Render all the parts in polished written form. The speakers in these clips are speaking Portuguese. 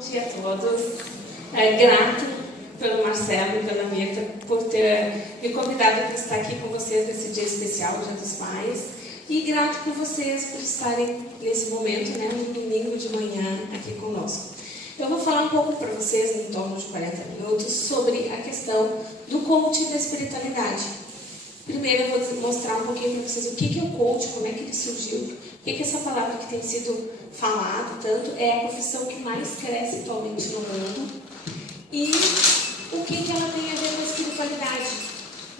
dia a todos. Grato pelo Marcelo e pela Mirta por ter me convidado para estar aqui com vocês nesse dia especial, Dia dos Pais. E grato por vocês por estarem nesse momento, um domingo de manhã aqui conosco. Eu vou falar um pouco para vocês, em torno de 40 minutos, sobre a questão do coaching da espiritualidade. Primeiro eu vou mostrar um pouquinho para vocês o que é o coaching, como é que ele surgiu, o que essa palavra que tem sido falado tanto é a profissão que mais cresce atualmente no mundo e o que ela tem a ver com a espiritualidade,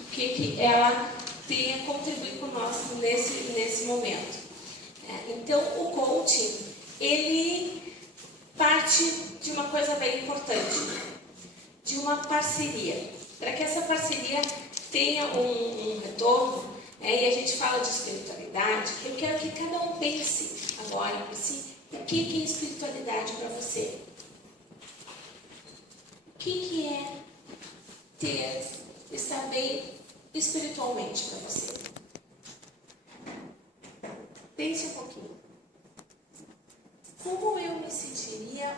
o que ela tem a contribuir conosco nesse momento. Então, o coaching, ele parte de uma coisa bem importante, de uma parceria. Para que essa parceria tenha um retorno, e a gente fala de espiritualidade, eu quero que cada um pense agora para si, o que é espiritualidade para você? O que é estar bem espiritualmente para você? Pense um pouquinho. Como eu me sentiria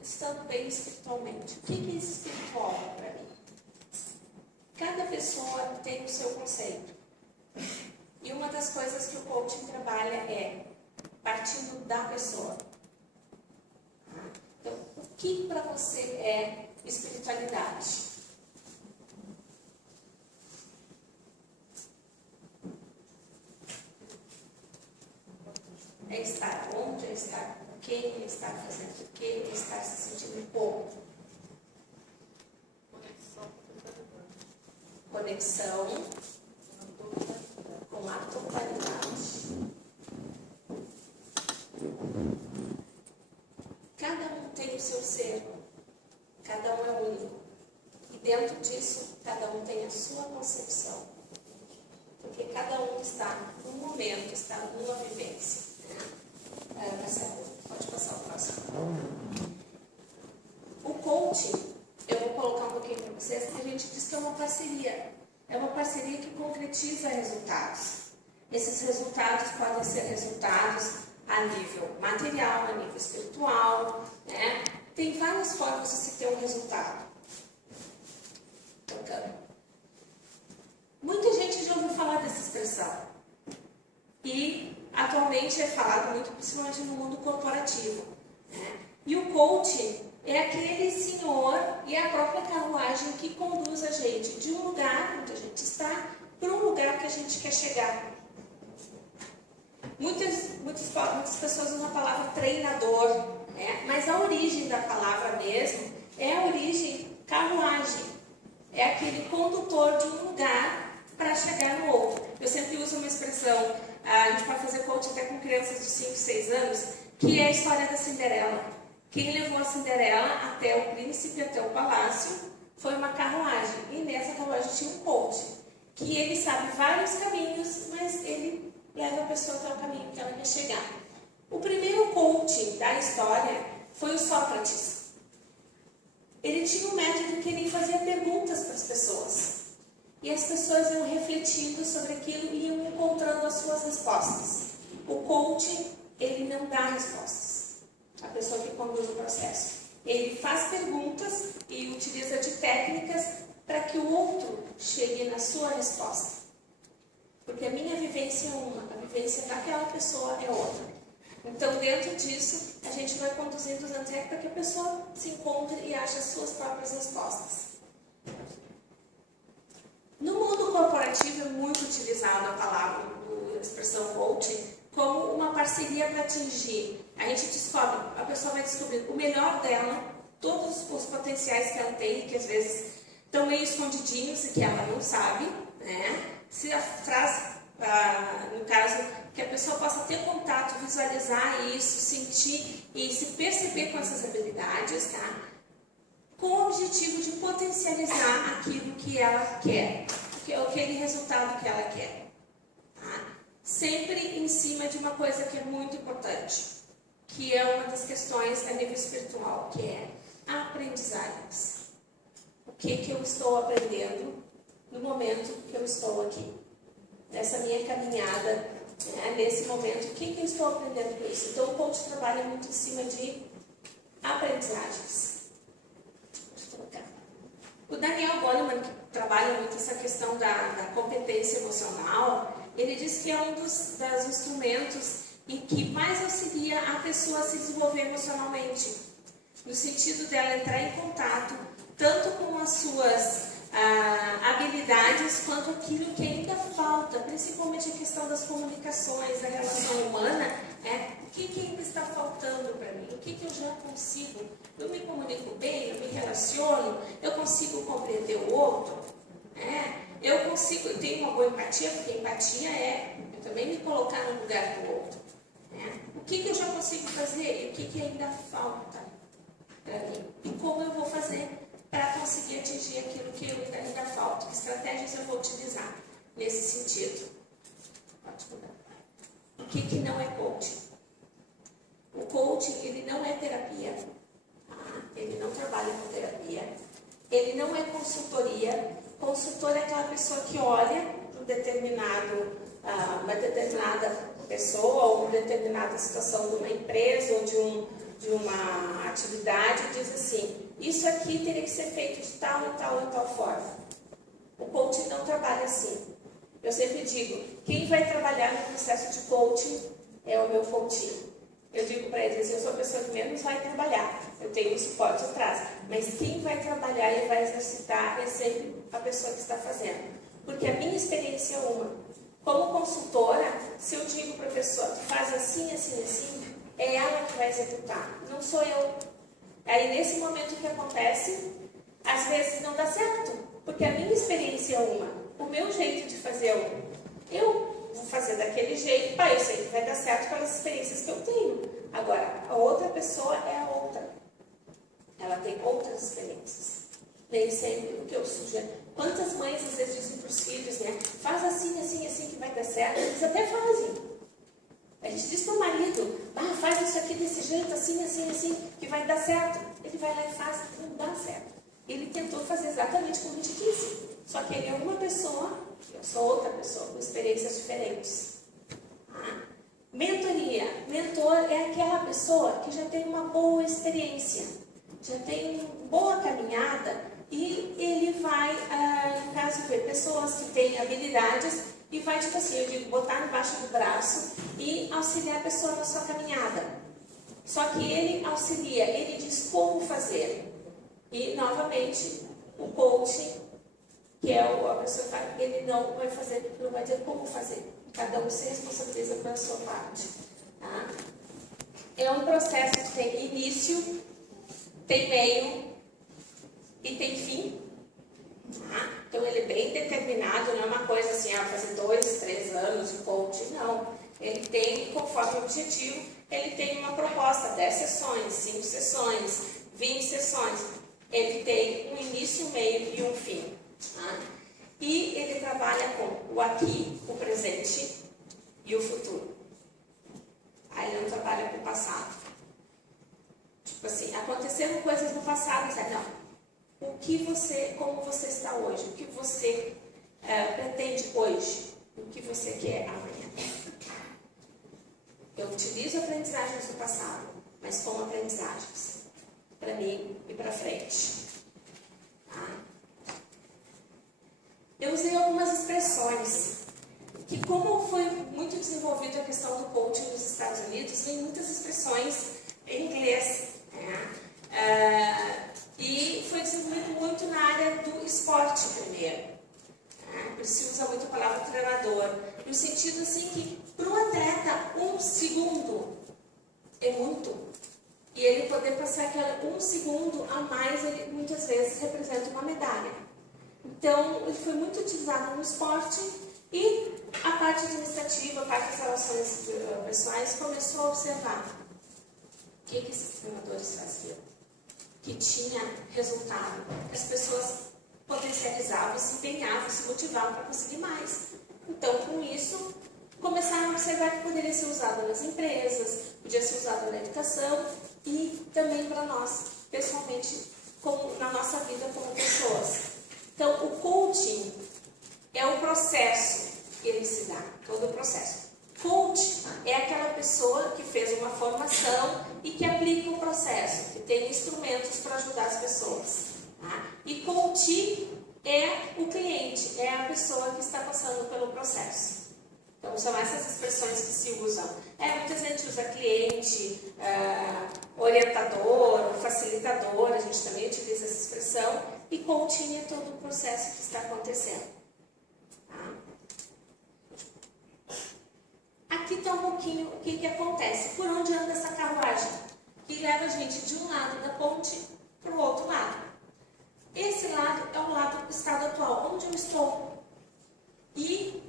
estando bem espiritualmente? O que é espiritual para mim? Cada pessoa tem o seu conceito. E uma das coisas que o coaching trabalha é partindo da pessoa. Então, o que para você é espiritualidade? É estar onde? É estar com quem? É estar fazendo o quê? É estar se sentindo como? Conexão com a totalidade. Cada um tem o seu ser, cada um é único. E dentro disso, cada um tem a sua concepção. Porque cada um está num momento, está numa vivência. Marcelo, pode passar o próximo. O coaching, eu vou colocar um pouquinho para vocês, que a gente diz que é uma parceria. É uma parceria que concretiza resultados. Esses resultados podem ser resultados a nível material, a nível espiritual, Tem várias formas de se ter um resultado. Muita gente já ouviu falar dessa expressão. E atualmente é falado muito, principalmente no mundo corporativo. E o coaching é aquele senhor e a própria carruagem que conduz a gente de um lugar onde a gente está para um lugar que a gente quer chegar. Muitas pessoas usam a palavra treinador, mas a origem da palavra mesmo é a origem carruagem. É aquele condutor de um lugar para chegar no outro. Eu sempre uso uma expressão, a gente pode fazer coaching até com crianças de 5, 6 anos, que é a história da Cinderela. Quem levou a Cinderela até o príncipe, até o palácio, foi uma carruagem. E nessa carruagem tinha um coach, que ele sabe vários caminhos, mas ele leva a pessoa até o caminho que ela quer chegar. O primeiro coaching da história foi o Sócrates. Ele tinha um método que ele fazia perguntas para as pessoas. E as pessoas iam refletindo sobre aquilo e iam encontrando as suas respostas. O coaching, ele não dá respostas. A pessoa que conduz o processo. Ele faz perguntas e utiliza de técnicas para que o outro chegue na sua resposta. Porque a minha vivência é uma, a vivência daquela pessoa é outra. Então, dentro disso, a gente vai conduzindo os técnicas para que a pessoa se encontre e ache as suas próprias respostas. No mundo corporativo é muito utilizada a palavra, a expressão coaching, como uma parceria para atingir. A gente descobre, a pessoa vai descobrir o melhor dela, todos os potenciais que ela tem, que às vezes estão meio escondidinhos e que ela não sabe, Se traz, no caso, que a pessoa possa ter contato, visualizar isso, sentir e se perceber com essas habilidades, com o objetivo de potencializar aquilo que ela quer, aquele resultado que ela quer. Sempre em cima de uma coisa que é muito importante, que é uma das questões a nível espiritual, que é aprendizagens. O que eu estou aprendendo no momento que eu estou aqui? Nessa minha caminhada, nesse momento, o que eu estou aprendendo com isso? Então, o coach trabalha muito em cima de aprendizagem. Daniel Goleman, que trabalha muito essa questão da competência emocional, ele diz que é um dos instrumentos em que mais auxilia a pessoa a se desenvolver emocionalmente, no sentido dela entrar em contato tanto com as suas habilidades quanto aquilo que ainda falta, principalmente a questão das comunicações, da relação humana, o que ainda está faltando para mim, o que eu já consigo, eu me comunico bem, eu me relaciono, eu consigo compreender o outro, eu tenho uma boa empatia, porque empatia é eu também me colocar no lugar do outro, o que eu já consigo fazer e o que ainda falta para mim, e como eu vou fazer para conseguir atingir aquilo que ainda falta, que estratégias eu vou utilizar nesse sentido. Pode mudar. O que não é coaching? O coaching, ele não é terapia, ele não trabalha com terapia, ele não é consultoria. Consultor é aquela pessoa que olha para uma determinada pessoa ou uma determinada situação de uma empresa ou de uma atividade e diz assim, isso aqui teria que ser feito de tal e tal e tal forma. O coaching não trabalha assim. Eu sempre digo, quem vai trabalhar no processo de coaching é o meu coaching. Eu digo para eles, eu sou a pessoa que menos vai trabalhar, eu tenho um suporte atrás, mas quem vai trabalhar e vai exercitar é sempre a pessoa que está fazendo. Porque a minha experiência é uma. Como consultora, se eu digo para a pessoa, faz assim, assim, assim, é ela que vai executar, não sou eu. Aí nesse momento o que acontece, às vezes não dá certo, porque a minha experiência é uma, o meu jeito de fazer é um. Eu vou fazer daquele jeito, eu sei que vai dar certo pelas experiências que eu tenho. Agora, a outra pessoa é a outra. Ela tem outras experiências. Nem sempre o que eu sugiro. Quantas mães às vezes dizem para os filhos, faz assim, assim, assim que vai dar certo. Eles até fazem. A gente diz para o marido, faz isso aqui desse jeito, assim, assim, assim, que vai dar certo. Ele vai lá e faz, não dá certo. Ele tentou fazer exatamente como a gente quis. Só que ele é uma pessoa, eu sou outra pessoa, com experiências diferentes. Mentoria. Mentor é aquela pessoa que já tem uma boa experiência, já tem uma boa caminhada e ele vai, no caso, ver pessoas que têm habilidades e vai, tipo assim, eu digo, botar embaixo do braço e auxiliar a pessoa na sua caminhada. Só que ele auxilia, ele diz como fazer. E, novamente, o coaching, que é a pessoa que faz, ele não vai fazer, não vai dizer como fazer. Cada um se responsabiliza pela sua parte. Tá? É um processo que tem início, tem meio e tem fim. Tá? Então ele é bem determinado, não é uma coisa assim, fazer 2, 3 anos de coaching, não. Ele tem, conforme o objetivo, ele tem uma proposta, 10 sessões, 5 sessões, 20 sessões. Ele tem um início, um meio e um fim. Tá? E ele trabalha com o aqui, o presente e o futuro. Aí ele não trabalha com o passado. Tipo assim, aconteceram coisas no passado, não. Como você está hoje, o que você pretende hoje, o que você quer amanhã. Eu utilizo aprendizagens do passado, mas como aprendizagens para mim e para frente. Tá? Eu usei algumas expressões que, como foi muito desenvolvida a questão do coaching nos Estados Unidos, tem muitas expressões em inglês. E foi desenvolvido muito na área do esporte primeiro. Por isso se usa muito a palavra treinador. No sentido assim que, para o atleta, 1 segundo é muito. E ele poder passar aquele 1 segundo a mais, ele muitas vezes representa uma medalha. Então, ele foi muito utilizado no esporte e a parte administrativa, a parte das relações pessoais começou a observar o que esses treinadores faziam, que tinha resultado. As pessoas potencializavam, se empenhavam, se motivavam para conseguir mais. Então, com isso, começaram a observar que poderia ser usado nas empresas, podia ser usado na educação e também para nós, pessoalmente, na nossa vida como pessoas. Então, o coaching é o processo que ele se dá, todo o processo. Coach é aquela pessoa que fez uma formação e que aplica o processo, que tem instrumentos para ajudar as pessoas. Tá? E coach é o cliente, é a pessoa que está passando pelo processo. Então, são essas expressões que se usam. Muita gente usa cliente, orientador, facilitador, a gente também utiliza essa expressão. E coaching é todo o processo que está acontecendo. Tá? Aqui está um pouquinho o que acontece, por onde anda essa carruagem, que leva a gente de um lado da ponte para o outro lado. Esse lado é o lado do estado atual, onde eu estou. E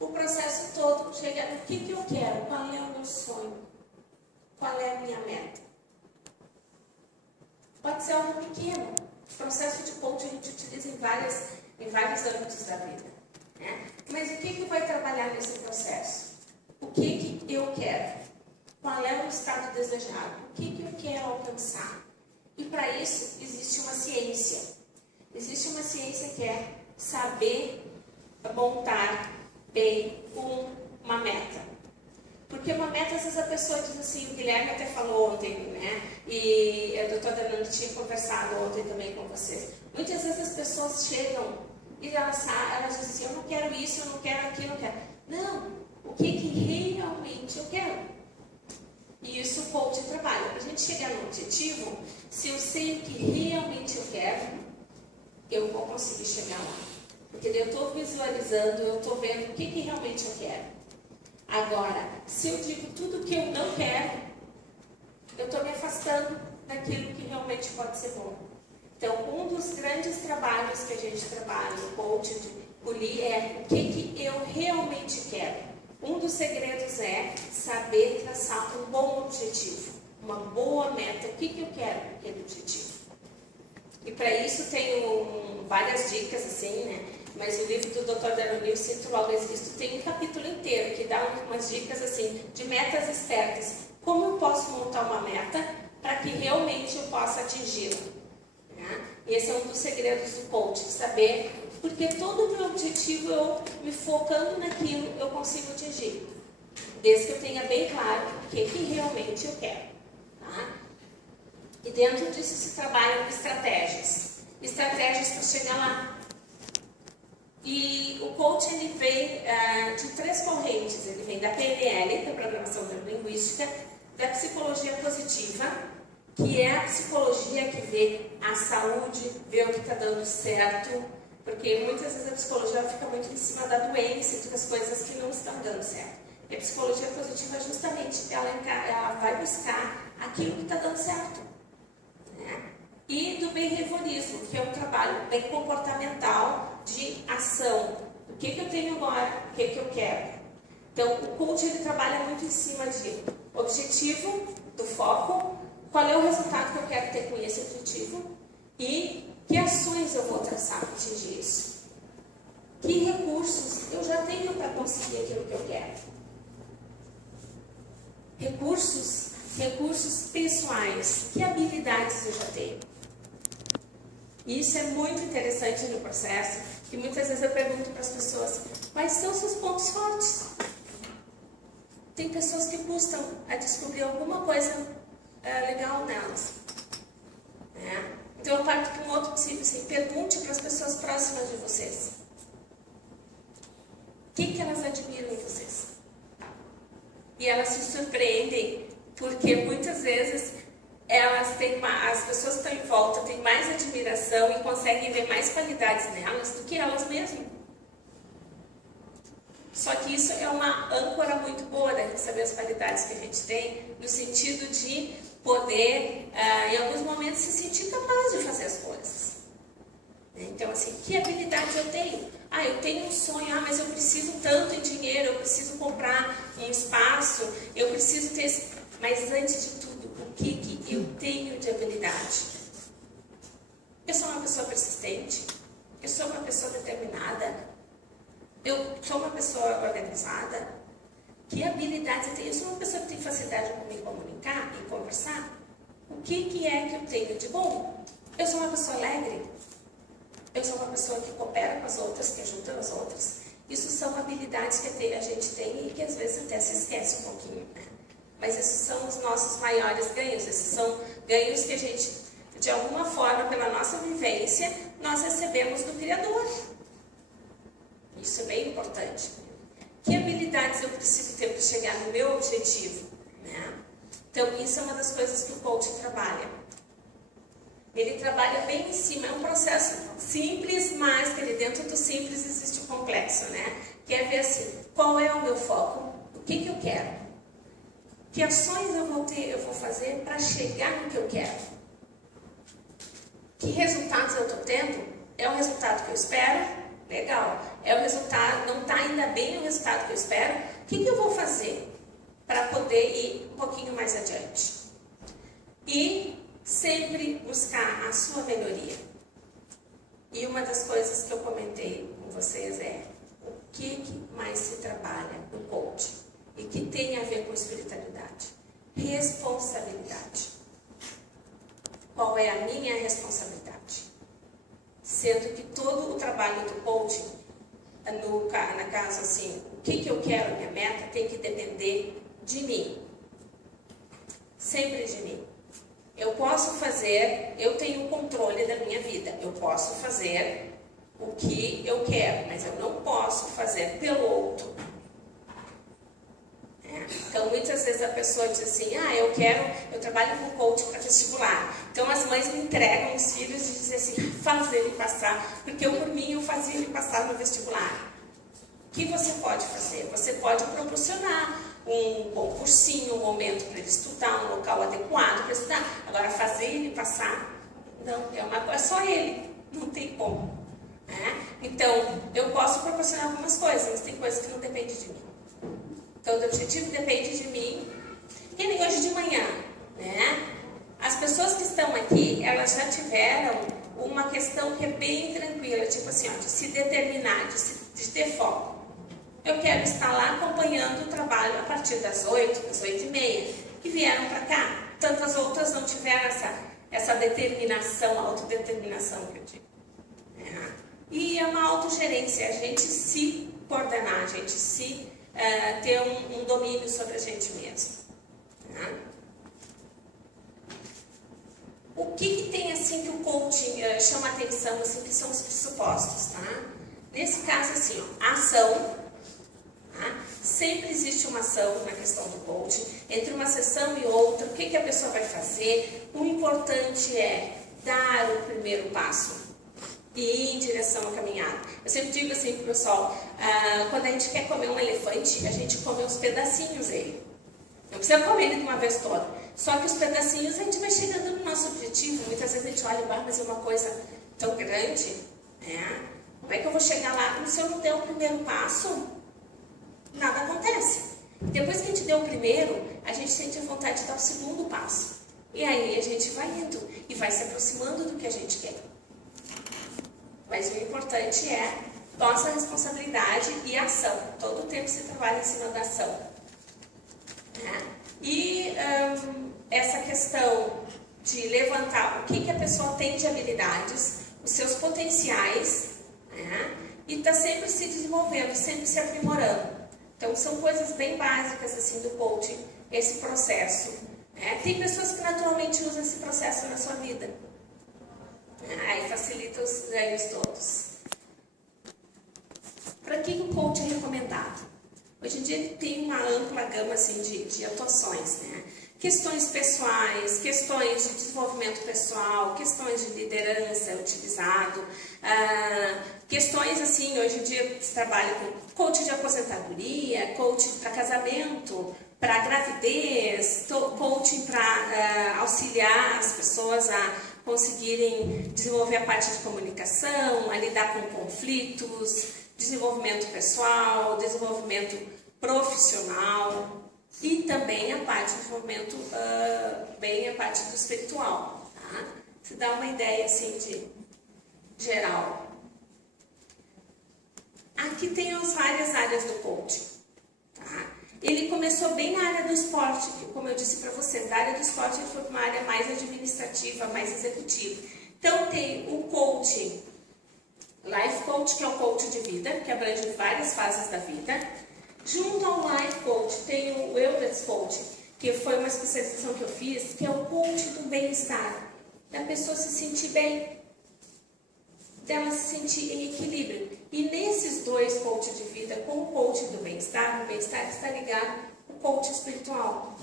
o processo todo chega no que eu quero, qual é o meu sonho, qual é a minha meta. Pode ser algo pequeno. O processo de coaching a gente utiliza em vários âmbitos da vida. Né? Mas o que vai trabalhar nesse processo? O que eu quero? Qual é o estado desejado? O que eu quero alcançar? E para isso existe uma ciência. Existe uma ciência que é saber montar bem uma meta. Porque uma meta, às vezes a pessoa diz assim, o Guilherme até falou ontem, né? E a doutora Nani tinha conversado ontem também com vocês. Muitas vezes as pessoas chegam e elas dizem assim, eu não quero isso, eu não quero aquilo, eu não quero. Não, o que realmente eu quero? E isso o coach trabalha. Para a gente chegar no objetivo, se eu sei o que realmente eu quero, eu vou conseguir chegar lá. Porque eu estou visualizando, eu estou vendo o que realmente eu quero. Agora, se eu digo tudo o que eu não quero, eu estou me afastando daquilo que realmente pode ser bom. Então, um dos grandes trabalhos que a gente trabalha no coaching de polir é o que eu realmente quero. Um dos segredos é saber traçar um bom objetivo, uma boa meta. O que eu quero com aquele objetivo? E para isso tenho várias dicas, assim, né? Mas o livro do Dr. Daronil, Sinto Logo Existo, tem um capítulo inteiro que dá umas dicas, assim, de metas espertas. Como eu posso montar uma meta para que realmente eu possa atingi-la? Né? E esse é um dos segredos do coaching, saber, porque todo o meu objetivo, eu me focando naquilo, eu consigo atingir. Desde que eu tenha bem claro o que realmente eu quero. Tá? E dentro disso se trabalham estratégias. Estratégias para chegar lá. E o coaching ele vem de três correntes. Ele vem da PNL, que é a Programação Neurolinguística, da Psicologia Positiva, que é a psicologia que vê a saúde, vê o que está dando certo, porque muitas vezes a psicologia fica muito em cima da doença e das coisas que não estão dando certo. E a Psicologia Positiva justamente, ela vai buscar aquilo que está dando certo. Né? E do behaviorismo, que é um trabalho bem comportamental de ação. O que eu tenho agora? O que eu quero? Então, o coaching ele trabalha muito em cima de objetivo, do foco, qual é o resultado que eu quero ter com esse objetivo e que ações eu vou traçar para atingir isso. Que recursos eu já tenho para conseguir aquilo que eu quero. Recursos pessoais. Que habilidades eu já tenho? E isso é muito interessante no processo, que muitas vezes eu pergunto para as pessoas, quais são os seus pontos fortes? Tem pessoas que custam a descobrir alguma coisa legal nelas. Né? Então eu parto para um outro princípio, assim, pergunte para as pessoas próximas de vocês. O que elas admiram em vocês? E elas se surpreendem, porque muitas vezes as pessoas que estão em volta têm mais admiração e conseguem ver mais qualidades nelas do que elas mesmas. Só que isso é uma âncora muito boa da gente saber as qualidades que a gente tem, no sentido de poder, em alguns momentos, se sentir capaz de fazer as coisas. Então, assim, que habilidades eu tenho? Eu tenho um sonho, mas eu preciso tanto em dinheiro, eu preciso comprar um espaço, eu preciso ter esse... Mas antes de tudo, o que eu tenho de habilidade? Eu sou uma pessoa persistente, eu sou uma pessoa determinada, eu sou uma pessoa organizada. Que habilidades eu tenho? Eu sou uma pessoa que tem facilidade de me comunicar e conversar. O que é que eu tenho de bom? Eu sou uma pessoa alegre. Eu sou uma pessoa que coopera com as outras, que ajuda as outras. Isso são habilidades que a gente tem e que às vezes até se esquece um pouquinho, né? Mas esses são os nossos maiores ganhos. Esses são ganhos que a gente de alguma forma, pela nossa vivência, nós recebemos do Criador. Isso é bem importante. Que habilidades eu preciso ter para chegar no meu objetivo? Né? Então, isso é uma das coisas que o coach trabalha. Ele trabalha bem em cima, é um processo simples, mas que ali dentro do simples existe o complexo, né? Que é ver assim, qual é o meu foco? O que eu quero? Que ações eu vou fazer para chegar no que eu quero? Que resultados eu estou tendo? É o resultado que eu espero? Legal. É o resultado, não está ainda bem o resultado que eu espero? O que eu vou fazer para poder ir um pouquinho mais adiante? E sempre buscar a sua melhoria. E uma das coisas que eu comentei com vocês é o que mais se trabalha no coaching e que tem a ver com espiritualidade. Responsabilidade. Qual é a minha responsabilidade? Sendo que todo o trabalho do coaching, na casa assim, o que eu quero, minha meta, tem que depender de mim. Sempre de mim. Eu posso fazer, eu tenho o controle da minha vida. Eu posso fazer o que eu quero, mas eu não posso fazer pelo outro. Então, muitas vezes a pessoa diz assim, eu trabalho com coach para vestibular. Então, as mães me entregam os filhos e dizem assim, faz ele passar, porque eu, por mim, eu fazia ele passar no vestibular. O que você pode fazer? Você pode proporcionar um bom cursinho, um momento para ele estudar, um local adequado para estudar. Agora, fazer ele passar, não, é só ele, não tem como. Né? Então, eu posso proporcionar algumas coisas, mas tem coisas que não dependem de mim. Então, o objetivo depende de mim. E nem hoje de manhã, né? As pessoas que estão aqui, elas já tiveram uma questão que é bem tranquila, tipo assim, ó, de se determinar, de ter foco. Eu quero estar lá acompanhando o trabalho a partir das 8, das 8h30, que vieram para cá. Tantas outras não tiveram essa determinação, autodeterminação que eu digo. E é uma autogerência, a gente se coordenar, a gente se ter um domínio sobre a gente mesmo. O que tem assim que o coaching chama a atenção, assim, que são os pressupostos, tá? Nesse caso, assim, ó, a ação. Sempre existe uma ação na questão do coaching. Entre uma sessão e outra, o que a pessoa vai fazer? O importante é dar o primeiro passo e ir em direção à caminhada. Eu sempre digo assim pro pessoal, quando a gente quer comer um elefante, a gente come os pedacinhos dele. Não precisa comer ele de uma vez toda. Só que os pedacinhos a gente vai chegando no nosso objetivo. Muitas vezes a gente olha, mas é uma coisa tão grande, né? Como é que eu vou chegar lá? Se eu não der o primeiro passo, nada acontece. Depois que a gente deu o primeiro, a gente sente a vontade de dar o segundo passo. E aí a gente vai indo e vai se aproximando do que a gente quer. Mas o importante é nossa responsabilidade e ação. Todo o tempo se trabalha em cima da ação. E essa questão de levantar o que a pessoa tem de habilidades, os seus potenciais, e está sempre se desenvolvendo, sempre se aprimorando. Então, são coisas bem básicas assim do coaching, esse processo. Tem pessoas que naturalmente usam esse processo na sua vida. Aí facilita os ganhos todos. Para que o coaching é recomendado? Hoje em dia ele tem uma ampla gama assim, de atuações, né? Questões pessoais, questões de desenvolvimento pessoal, questões de liderança utilizado, questões assim, hoje em dia se trabalha com coaching de aposentadoria, coaching para casamento, para gravidez, coaching para auxiliar as pessoas a conseguirem desenvolver a parte de comunicação, a lidar com conflitos, desenvolvimento pessoal, desenvolvimento profissional e também a parte do desenvolvimento, bem a parte do espiritual, tá? Se dá uma ideia assim de geral. Aqui tem as várias áreas do coaching, tá? Ele começou bem na área do esporte, como eu disse para vocês, da área do esporte ele foi para uma área mais administrativa, mais executiva. Então tem o coaching, Life Coach, que é o coach de vida, que abrange várias fases da vida. Junto ao Life Coach tem o Wellness Coach, que foi uma especialização que eu fiz, que é o coach do bem-estar. da pessoa se sentir bem, dela se sentir em equilíbrio. E nesses dois coach de vida, com o coach do bem-estar, o bem-estar está ligado ao coach espiritual,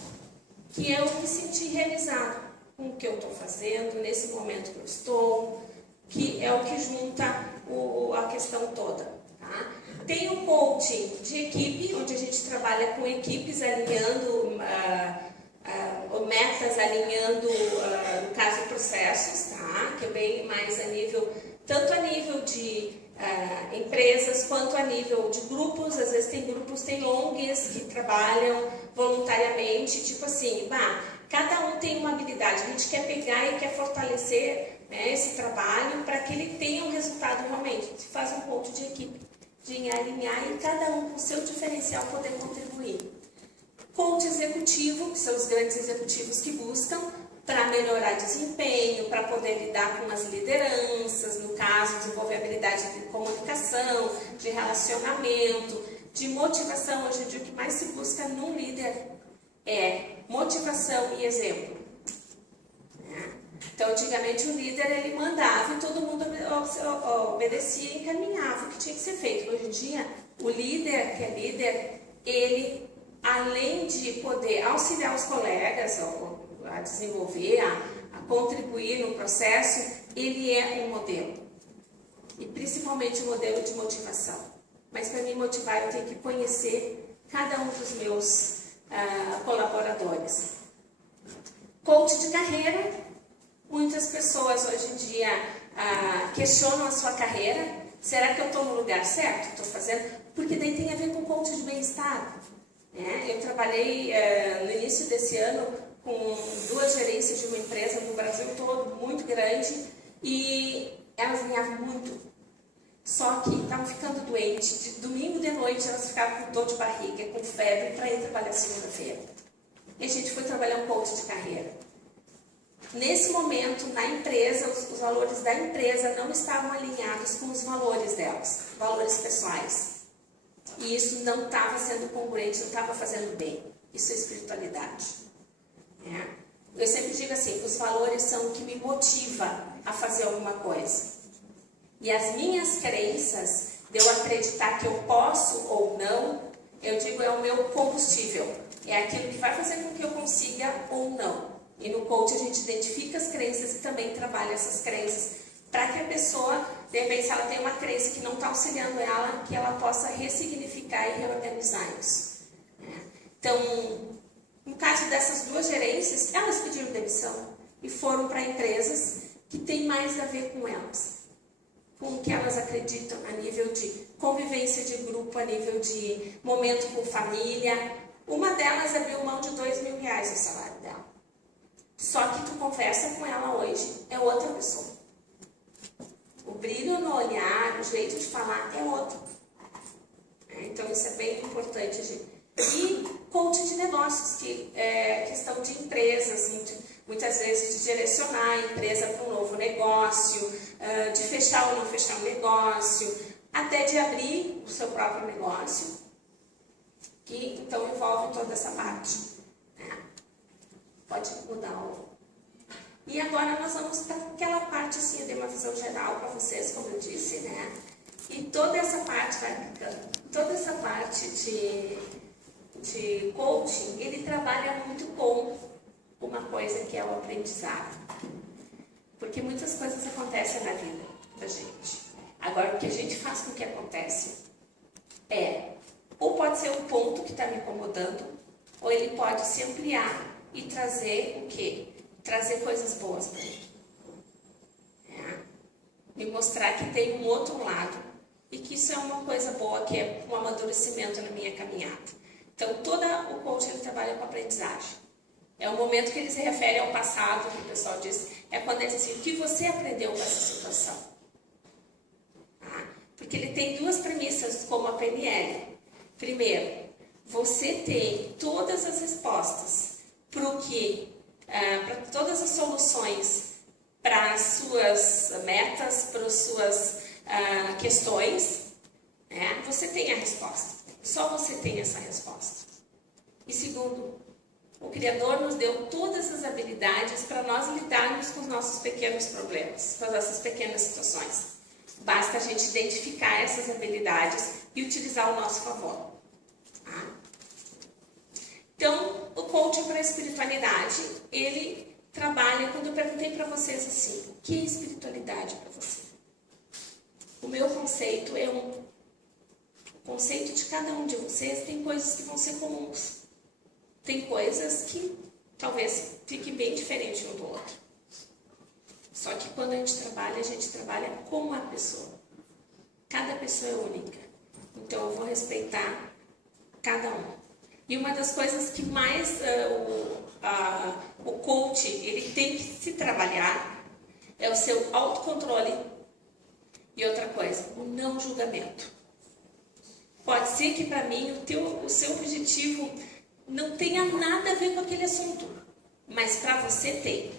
que é eu me sentir realizado com o que eu estou fazendo, nesse momento que eu estou, que é o que junta a questão toda. Tá? Tem o coaching de equipe, onde a gente trabalha com equipes alinhando metas, alinhando, no caso, processos, tá? Que é bem mais a nível, tanto a nível de empresas, quanto a nível de grupos. Às vezes tem grupos, tem ONGs que trabalham voluntariamente, tipo assim, cada um tem uma habilidade, a gente quer pegar e quer fortalecer, né, esse trabalho para que ele tenha um resultado realmente. Se faz um ponto de equipe, de alinhar e cada um com o seu diferencial poder contribuir. Coach executivo, que são os grandes executivos que buscam para melhorar desempenho, para poder lidar com as lideranças, no caso, desenvolver habilidade de comunicação, de relacionamento, de motivação. Hoje em dia o que mais se busca num líder é motivação e exemplo. Então, antigamente o líder ele mandava e todo mundo obedecia e encaminhava o que tinha que ser feito. Hoje em dia, o líder, que é líder, ele, além de poder auxiliar os colegas a desenvolver, a contribuir no processo, ele é um modelo. E principalmente um modelo de motivação. Mas para me motivar, eu tenho que conhecer cada um dos meus colaboradores. Coach de carreira. Muitas pessoas hoje em dia questionam a sua carreira. Será que eu estou no lugar certo? Estou fazendo? Porque daí tem a ver com coach de bem-estar. Eu trabalhei no início desse ano com 2 gerências de uma empresa no Brasil todo, muito grande, e elas ganhavam muito. Só que estavam ficando doentes. De domingo de noite elas ficavam com dor de barriga, com febre, para ir trabalhar segunda-feira. E a gente foi trabalhar um coach de carreira. Nesse momento, na empresa, os valores da empresa não estavam alinhados com os valores delas, valores pessoais. E isso não estava sendo congruente, não estava fazendo bem. Isso é espiritualidade. Eu sempre digo assim, os valores são o que me motiva a fazer alguma coisa. E as minhas crenças, de eu acreditar que eu posso ou não, eu digo é o meu combustível. É aquilo que vai fazer com que eu consiga ou não. E no coach a gente identifica as crenças e também trabalha essas crenças para que a pessoa, de repente, se ela tem uma crença que não está auxiliando ela, que ela possa ressignificar e reorganizar isso. Então, no caso dessas 2 gerências, elas pediram demissão e foram para empresas que têm mais a ver com elas, com o que elas acreditam a nível de convivência de grupo, a nível de momento com família. Uma delas abriu mão de R$2.000 o salário dela. Só que tu conversa com ela hoje, é outra pessoa. O brilho no olhar, o jeito de falar é outro. Então isso é bem importante, gente. E coach de negócios, que é questão de empresas, muitas vezes de direcionar a empresa para um novo negócio, de fechar ou não fechar um negócio, até de abrir o seu próprio negócio, que então envolve toda essa parte. Pode mudar o... E agora nós vamos para aquela parte assim, eu dei uma visão geral para vocês, como eu disse, né? E toda essa parte vai ficando. Toda essa parte de coaching, ele trabalha muito com uma coisa que é o aprendizado. Porque muitas coisas acontecem na vida da gente. Agora, o que a gente faz com que acontece ou pode ser um ponto que está me incomodando, ou ele pode se ampliar e trazer o quê? Trazer coisas boas para mim. Me mostrar que tem um outro lado e que isso é uma coisa boa, que é um amadurecimento na minha caminhada. Então, todo o coaching ele trabalha com aprendizagem. É o momento que ele se refere ao passado, que o pessoal diz, é quando ele diz assim, o que você aprendeu com essa situação? Porque ele tem 2 premissas como a PNL. Primeiro, você tem todas as respostas para todas as soluções, para as suas metas, para as suas questões, você tem a resposta. Só você tem essa resposta. E segundo, O Criador nos deu todas as habilidades para nós lidarmos com os nossos pequenos problemas, com as nossas pequenas situações. Basta a gente identificar essas habilidades e utilizar ao nosso favor. Tá? Então, o coaching para a espiritualidade, ele trabalha, quando eu perguntei para vocês assim, o que é espiritualidade para você? O meu conceito é o conceito de cada um de vocês. Tem coisas que vão ser comuns. Tem coisas que talvez fiquem bem diferentes um do outro. Só que quando a gente trabalha com a pessoa. Cada pessoa é única. Então eu vou respeitar cada um. E uma das coisas que mais o coach ele tem que se trabalhar é o seu autocontrole. E outra coisa, o não julgamento. Pode ser que para mim o seu objetivo não tenha nada a ver com aquele assunto, mas para você tem.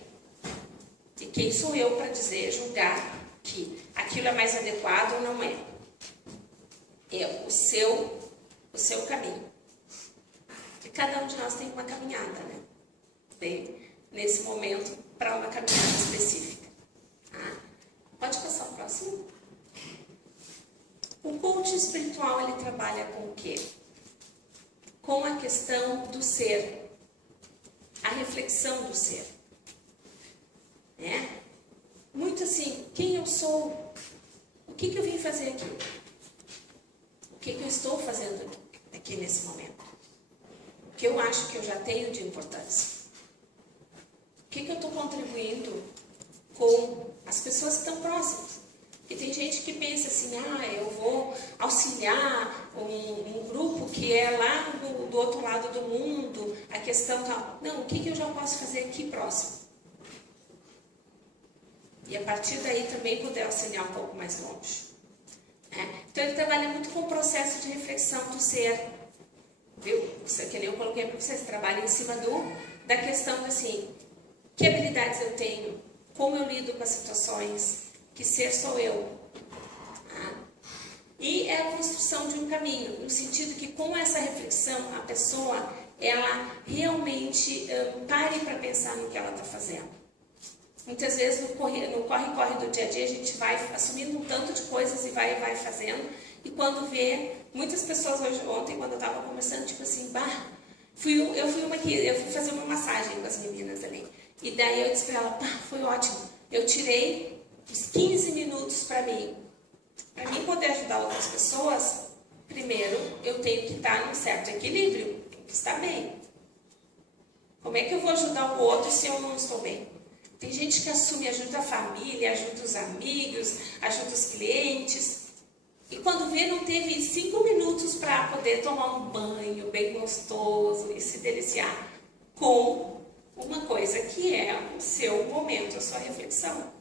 E quem sou eu para dizer, julgar que aquilo é mais adequado ou não é? É o seu caminho. E cada um de nós tem uma caminhada, né? Tem, nesse momento, para uma caminhada específica. Tá? Pode passar o próximo. O coaching espiritual, ele trabalha com o quê? Com a questão do ser, a reflexão do ser. Né? Muito assim, quem eu sou? O que eu vim fazer aqui? O que eu estou fazendo aqui nesse momento? O que eu acho que eu já tenho de importância? O que eu estou contribuindo com as pessoas que estão próximas? E tem gente que pensa assim, eu vou auxiliar um grupo que é lá do outro lado do mundo, a questão tal. Não, o que eu já posso fazer aqui próximo? E a partir daí também poder auxiliar um pouco mais longe. Então ele trabalha muito com o processo de reflexão do ser. Viu? Isso que nem eu coloquei para vocês, trabalha em cima da questão assim, que habilidades eu tenho, como eu lido com as situações, que ser sou eu. Tá? E é a construção de um caminho, no sentido que com essa reflexão, a pessoa, ela realmente pare para pensar no que ela está fazendo. Muitas vezes no corre-corre do dia a dia, a gente vai assumindo um tanto de coisas e vai fazendo. E quando vê, muitas pessoas ontem, quando eu estava conversando, tipo assim, eu fui fazer uma massagem com as meninas ali. E daí eu disse para ela, foi ótimo. Eu tirei os 15 minutos para mim. Para mim poder ajudar outras pessoas, primeiro eu tenho que estar num certo equilíbrio, tenho que estar bem. Como é que eu vou ajudar o outro se eu não estou bem? Tem gente que assume, ajuda a família, ajuda os amigos, ajuda os clientes. E quando vê, não teve 5 minutos para poder tomar um banho bem gostoso e se deliciar com uma coisa que é o seu momento, a sua reflexão.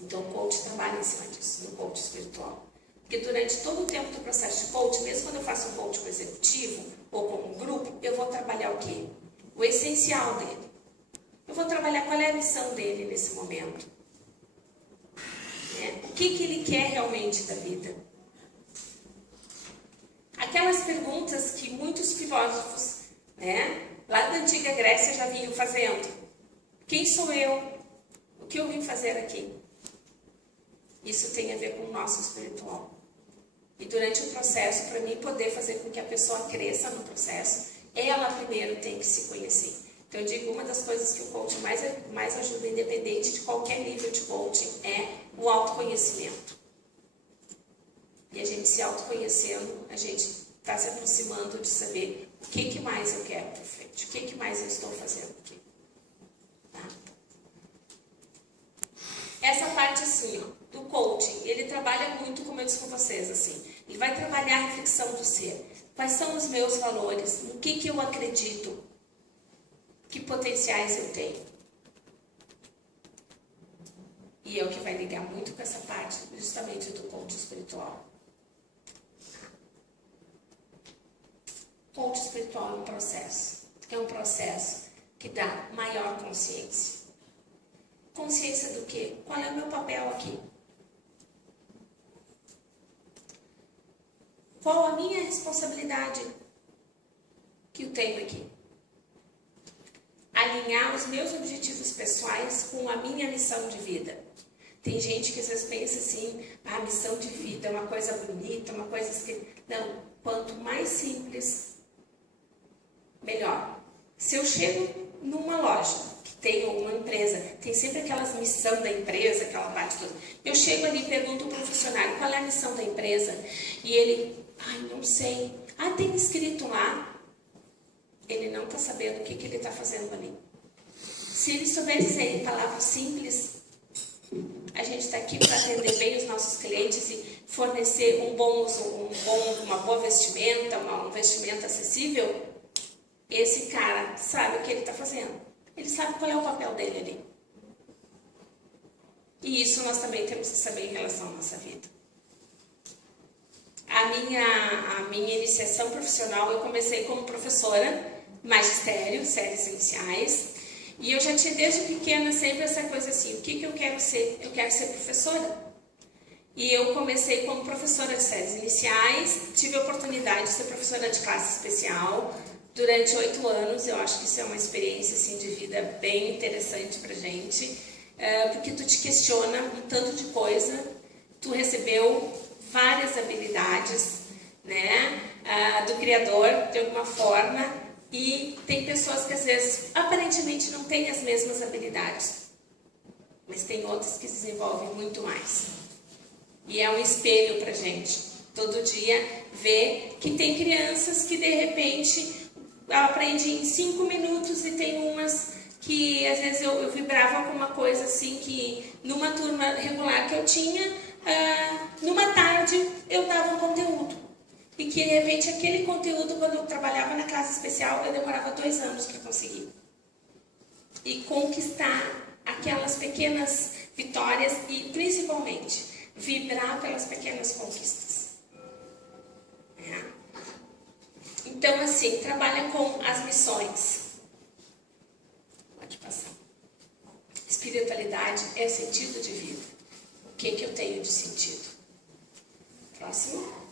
Então o coach trabalha em cima disso, no coach espiritual. Porque durante todo o tempo do processo de coach, mesmo quando eu faço um coach com executivo ou com um grupo, eu vou trabalhar o quê? O essencial dele. Eu vou trabalhar qual é a missão dele nesse momento. O que ele quer realmente da vida. Aquelas perguntas que muitos filósofos, lá da antiga Grécia já vinham fazendo. Quem sou eu? O que eu vim fazer aqui? Isso tem a ver com o nosso espiritual. E durante o processo, para mim poder fazer com que a pessoa cresça no processo, ela primeiro tem que se conhecer. Então eu digo, uma das coisas que o coaching mais ajuda, independente de qualquer nível de coaching, é o autoconhecimento. E a gente se autoconhecendo, a gente está se aproximando de saber o que mais eu quero para frente, o que mais eu estou fazendo aqui. Tá? Essa parte assim, do coaching, ele trabalha muito, como eu disse com vocês, assim, ele vai trabalhar a reflexão do ser. Quais são os meus valores? No que eu acredito? Que potenciais eu tenho? E é o que vai ligar muito com essa parte, justamente do coaching espiritual. Coaching espiritual é um processo. É um processo que dá maior consciência. Consciência do quê? Qual é o meu papel aqui? Qual a minha responsabilidade que eu tenho aqui? alinhar os meus objetivos pessoais com a minha missão de vida. Tem gente que às vezes pensa assim, a missão de vida é uma coisa bonita, uma coisa que... Não, quanto mais simples, melhor. Se eu chego numa loja, que tem uma empresa, tem sempre aquelas missão da empresa, aquela parte toda. Eu chego ali e pergunto para o funcionário, qual é a missão da empresa? E ele, não sei. Tem escrito lá. Ele não está sabendo o que ele está fazendo ali. Se ele souber dizer em palavras simples, a gente está aqui para atender bem os nossos clientes e fornecer uma boa vestimenta, um vestimento acessível. Esse cara sabe o que ele está fazendo. Ele sabe qual é o papel dele ali. E isso nós também temos que saber em relação à nossa vida. A minha iniciação profissional, eu comecei como professora, magistério, séries iniciais. E eu já tinha desde pequena sempre essa coisa assim, o que eu quero ser? Eu quero ser professora. E eu comecei como professora de séries iniciais, tive a oportunidade de ser professora de classe especial durante 8 anos. Eu acho que isso é uma experiência assim, de vida bem interessante pra gente, porque tu te questiona um tanto de coisa, tu recebeu várias habilidades, né, do Criador, de alguma forma, e tem pessoas que às vezes aparentemente não têm as mesmas habilidades, mas tem outras que desenvolvem muito mais. E é um espelho pra gente, todo dia, ver que tem crianças que de repente aprendem em 5 minutos e tem umas que às vezes eu vibrava com uma coisa assim que numa turma regular que eu tinha, numa tarde eu dava um conteúdo. E que de repente aquele conteúdo, quando eu trabalhava na classe especial, eu demorava 2 anos para conseguir. E conquistar aquelas pequenas vitórias e principalmente vibrar pelas pequenas conquistas. Então assim, trabalha com as missões. Pode passar. Espiritualidade é sentido de vida. O que eu tenho de sentido? Próximo.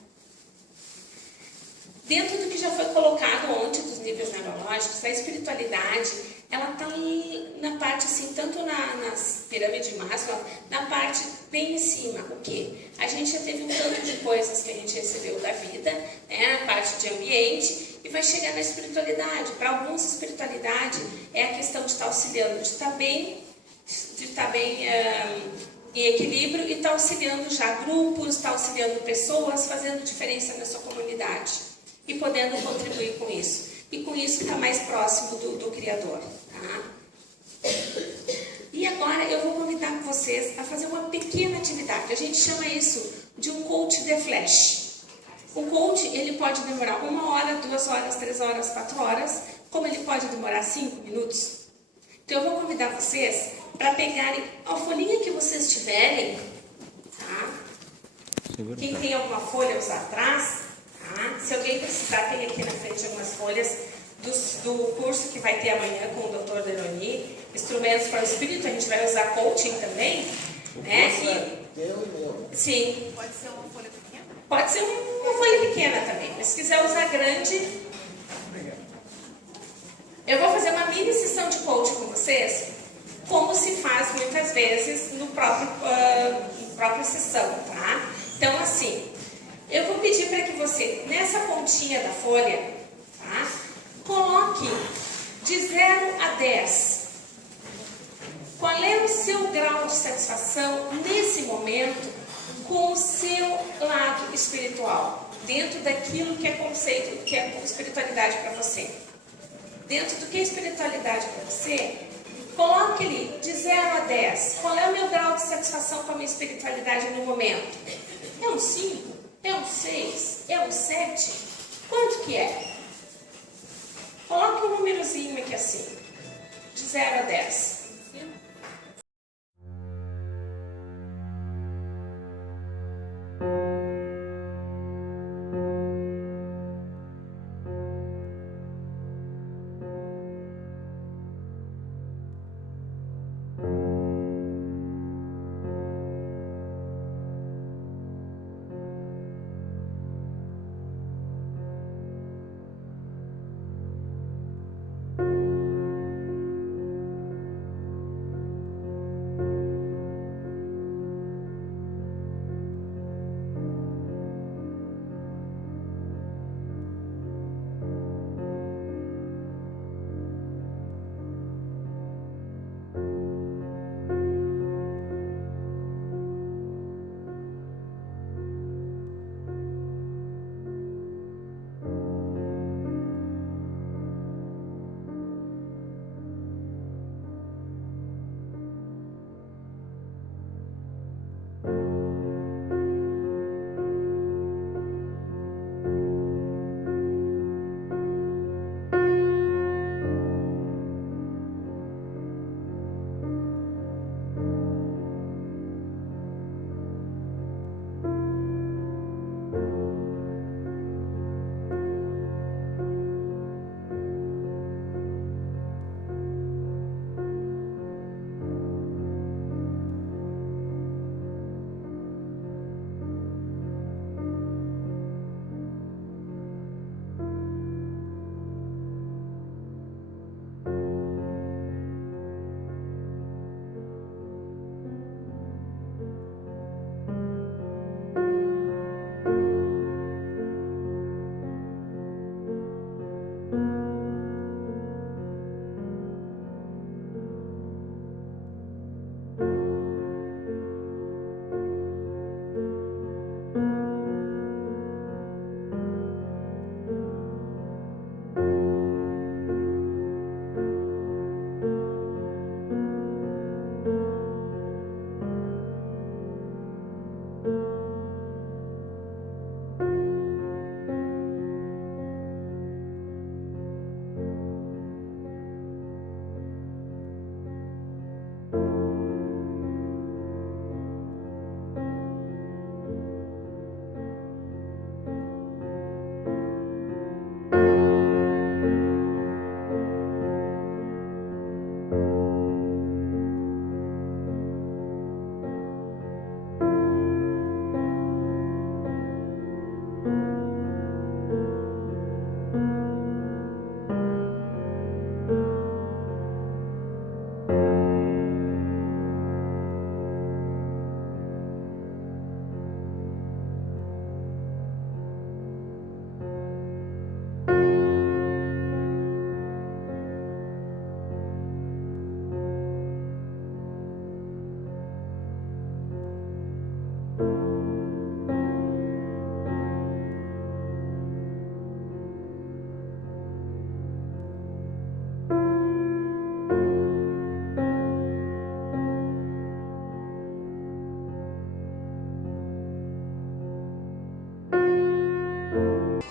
Dentro do que já foi colocado ontem dos níveis neurológicos, a espiritualidade, ela está na parte assim, tanto nas pirâmides de Maslow, na parte bem em cima. O quê? A gente já teve um tanto de coisas que a gente recebeu da vida, né, a parte de ambiente, e vai chegar na espiritualidade. Para alguns, espiritualidade é a questão de estar auxiliando, de estar bem em equilíbrio e estar auxiliando já grupos, estar auxiliando pessoas, fazendo diferença na sua comunidade. E podendo contribuir com isso. E com isso está mais próximo do Criador. Tá? E agora eu vou convidar vocês a fazer uma pequena atividade. A gente chama isso de um coach de flash. O coach, ele pode demorar 1 hora, 2 horas, 3 horas, 4 horas, como ele pode demorar 5 minutos. Então eu vou convidar vocês para pegarem a folhinha que vocês tiverem, tá? Quem tem alguma folha, usar atrás. Se alguém precisar, tem aqui na frente algumas folhas do curso que vai ter amanhã com o Dr. Deroni, Instrumentos para o Espírito. A gente vai usar coaching também. Sim. Pode ser uma folha pequena? Pode ser uma folha pequena também, mas se quiser usar grande... Eu vou fazer uma mini sessão de coaching com vocês, como se faz muitas vezes no própria sessão, tá? Então, assim... Eu vou pedir para que você, nessa pontinha da folha, tá, coloque de 0 a 10. Qual é o seu grau de satisfação nesse momento com o seu lado espiritual? Dentro daquilo que é conceito, que é espiritualidade para você. Dentro do que é espiritualidade para você, coloque ali de 0 a 10. Qual é o meu grau de satisfação com a minha espiritualidade no momento? É um 5? É um 6? É um 7? Quanto que é? Coloque um númerozinho aqui assim, de 0 a 10.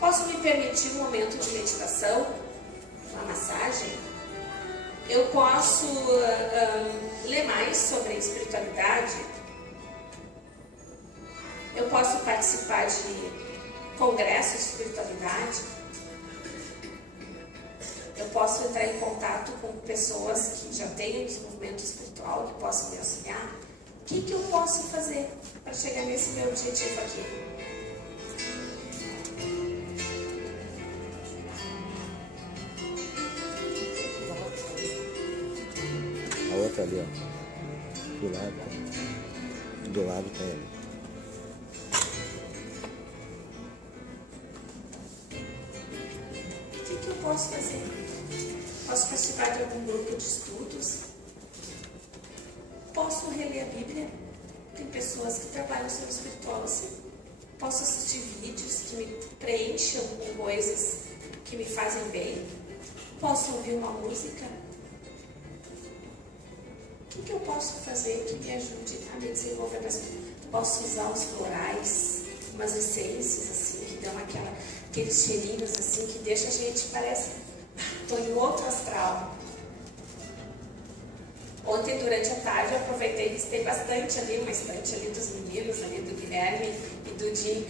Posso me permitir um momento de meditação, uma massagem? Eu posso ler mais sobre espiritualidade? Eu posso participar de congressos de espiritualidade? Eu posso entrar em contato com pessoas que já têm desenvolvimento espiritual, que possam me auxiliar? O que eu posso fazer para chegar nesse meu objetivo aqui? A outra ali, ó. Do lado. Do lado tem ali. O que eu posso fazer? Posso participar de algum grupo de estudos? Posso reler a Bíblia? Tem pessoas que trabalham sobre o espiritual assim. Posso assistir vídeos que me preencham com coisas que me fazem bem? Posso ouvir uma música? O que eu posso fazer que me ajude a me desenvolver mais? Posso usar os florais, umas essências assim, que dão aqueles cheirinhos assim, que deixa a gente, parece, estou em outro astral. Ontem, durante a tarde, eu aproveitei e visitei bastante ali, uma estante ali dos meninos, ali do Guilherme e do Jim.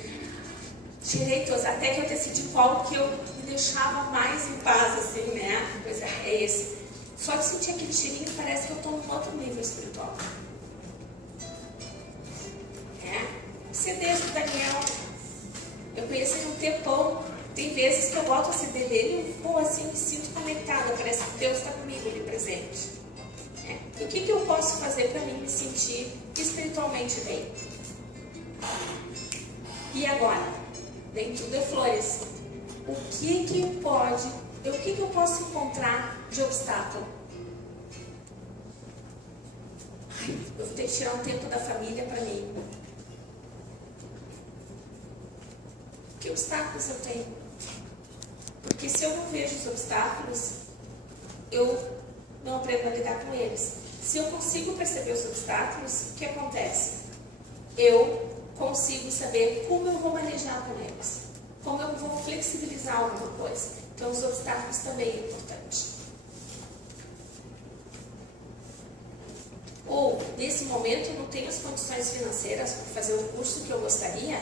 Tirei todos, até que eu decidi qual que eu me deixava mais em paz, assim, né? Pois é esse. Só de sentir aquele cheirinho, parece que eu estou num outro nível espiritual. CDs do Daniel, eu conheço ele um tempão. Tem vezes que eu boto o CD dele e vou assim, me sinto conectada. Parece que Deus está comigo ali presente. E o que eu posso fazer para mim me sentir espiritualmente bem? E agora? Nem tudo é flores. O que eu posso encontrar de obstáculo? Eu vou ter que tirar um tempo da família para mim. Que obstáculos eu tenho? Porque se eu não vejo os obstáculos, eu não aprendo a lidar com eles. Se eu consigo perceber os obstáculos, o que acontece? Eu consigo saber como eu vou manejar com eles, como eu vou flexibilizar alguma coisa. Então, os obstáculos também é importante. Ou, nesse momento, eu não tenho as condições financeiras para fazer o curso que eu gostaria,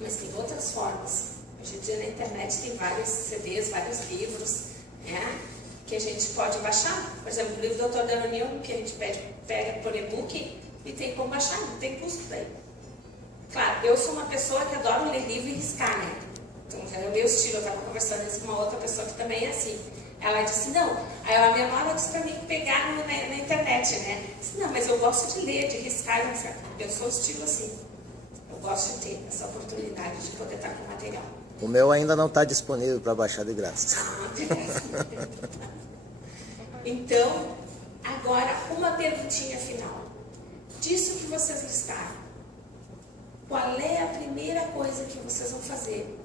mas tem outras formas. Hoje em dia na internet tem vários CDs, vários livros, né, que a gente pode baixar. Por exemplo, o livro do Dr. Danonil, que a gente pega por e-book e tem como baixar, não tem custo daí. Claro, eu sou uma pessoa que adoro ler livro e riscar, né? Então já é o meu estilo. Eu estava conversando isso com uma outra pessoa que também é assim. Ela disse, não. Aí a minha mãe disse para mim pegar na internet, né? Eu disse, não, mas eu gosto de ler, de riscar. Eu sou o estilo assim. Eu gosto de ter essa oportunidade de poder estar com material. O meu ainda não está disponível para baixar de graça. Então, agora uma perguntinha final. Disso que vocês listaram, qual é a primeira coisa que vocês vão fazer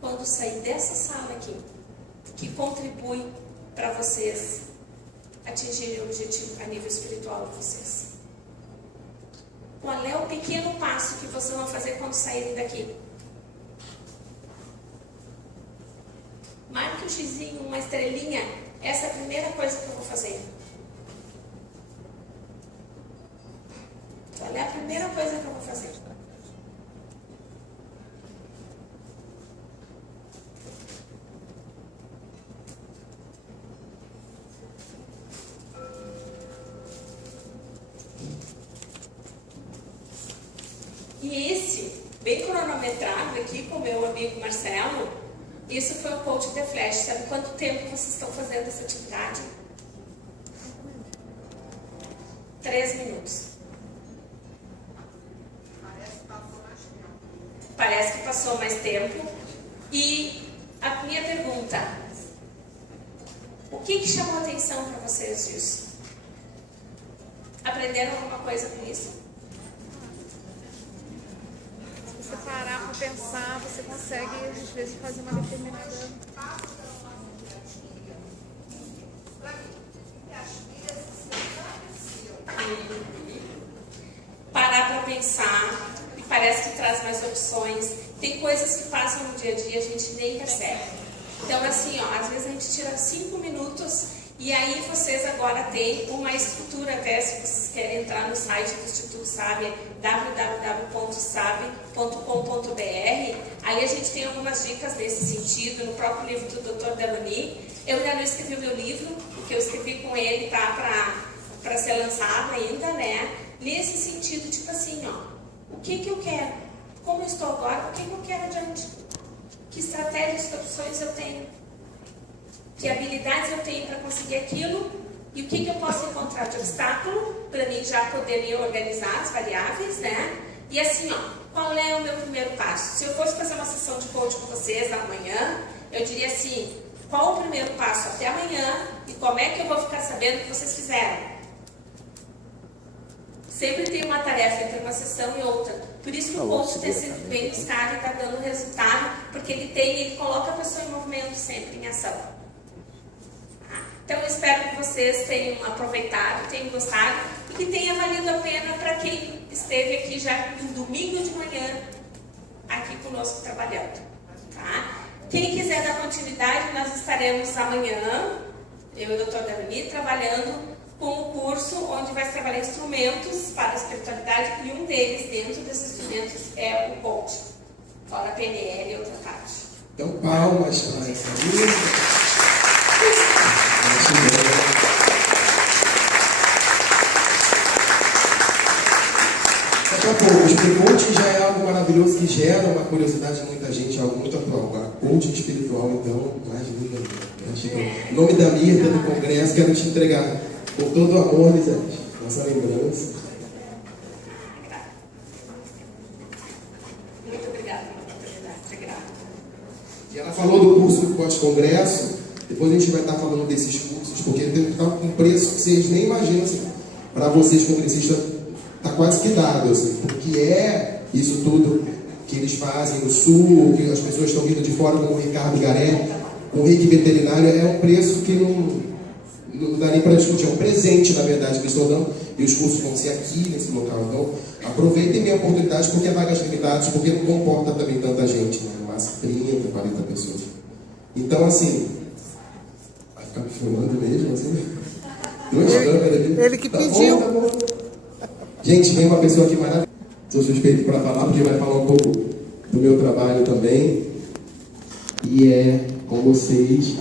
quando sair dessa sala aqui, que contribui para vocês atingirem o objetivo a nível espiritual de vocês? Qual é o pequeno passo que vocês vão fazer quando saírem daqui? Marque um xizinho, uma estrelinha. Essa é a primeira coisa que eu vou fazer. Qual é a primeira coisa que eu vou fazer? E esse, bem cronometrado aqui com o meu amigo Marcelo, isso foi o Coach The Flash. Sabe quanto tempo vocês estão fazendo essa atividade? 3 minutos. Parece que passou mais tempo. E a minha pergunta, o que chamou a atenção para vocês disso? Aprenderam alguma coisa com isso? Se você parar para pensar, você consegue, às vezes, fazer uma determinada... Parar para pensar e parece que traz mais opções. Tem coisas que passam no dia a dia, a gente nem percebe. Então, assim, ó, às vezes a gente tira 5 minutos e aí vocês agora têm uma estrutura, até se vocês querem entrar no site do Instituto SAB, www.sab.com.br. Ali a gente tem algumas dicas nesse sentido, no próprio livro do Dr. Delony. Eu ainda não escrevi o meu livro, porque eu escrevi com ele, tá para ser lançado ainda, né? Nesse sentido, tipo assim, ó, o que eu quero? Como eu estou agora, o que eu quero adiante? Que estratégias, que opções eu tenho? Que habilidades eu tenho para conseguir aquilo? E o que eu posso encontrar de obstáculo para mim já poder me organizar as variáveis, né? E assim, ó, qual é o meu primeiro passo? Se eu fosse fazer uma sessão de coaching com vocês amanhã, eu diria assim, qual o primeiro passo até amanhã e como é que eu vou ficar sabendo o que vocês fizeram? Sempre tem uma tarefa entre uma sessão e outra. Por isso que o coach tem sido bem buscado e está dando resultado, porque ele coloca a pessoa em movimento sempre, em ação. Então eu espero que vocês tenham aproveitado, tenham gostado e que tenha valido a pena para quem esteve aqui já no domingo de manhã, aqui conosco trabalhando. Tá? Quem quiser dar continuidade, nós estaremos amanhã, eu e o Dr. Delony, trabalhando com o curso onde vai trabalhar instrumentos para a espiritualidade e um deles, dentro desses instrumentos, é o coaching. Fora a PNL e outra parte. Então, palmas para essa música. Daqui a pouco, porque coaching já é algo maravilhoso que gera uma curiosidade de muita gente, algo muito atual. A coaching espiritual, então, mais linda. O nome da Mirta do congresso, quero te entregar com todo o amor, Lisete, nossa lembrança. Muito obrigada pela oportunidade, obrigada. E ela falou do curso do pós-congresso, depois a gente vai estar falando desses cursos, porque tem que estar com um preço que vocês nem imaginam, assim, para vocês congressistas, está quase que dado, assim, porque é isso tudo que eles fazem no Sul, que as pessoas estão vindo de fora, como o Ricardo Garé, o reiki veterinário, é um preço que não dá nem para discutir, é um presente, na verdade, que eles estão dando, e os cursos vão ser aqui, nesse local. Então, aproveitem minha oportunidade, porque é vagas limitadas, porque não comporta também tanta gente, né? No máximo 30, 40 pessoas. Então, assim, vai ficar me filmando mesmo, assim? Duas câmeras ali. Ele que tá pediu. Bom, tá bom. Gente, vem uma pessoa aqui maravilhosa. Sou suspeito para falar, porque vai falar um pouco do meu trabalho também. E é com vocês.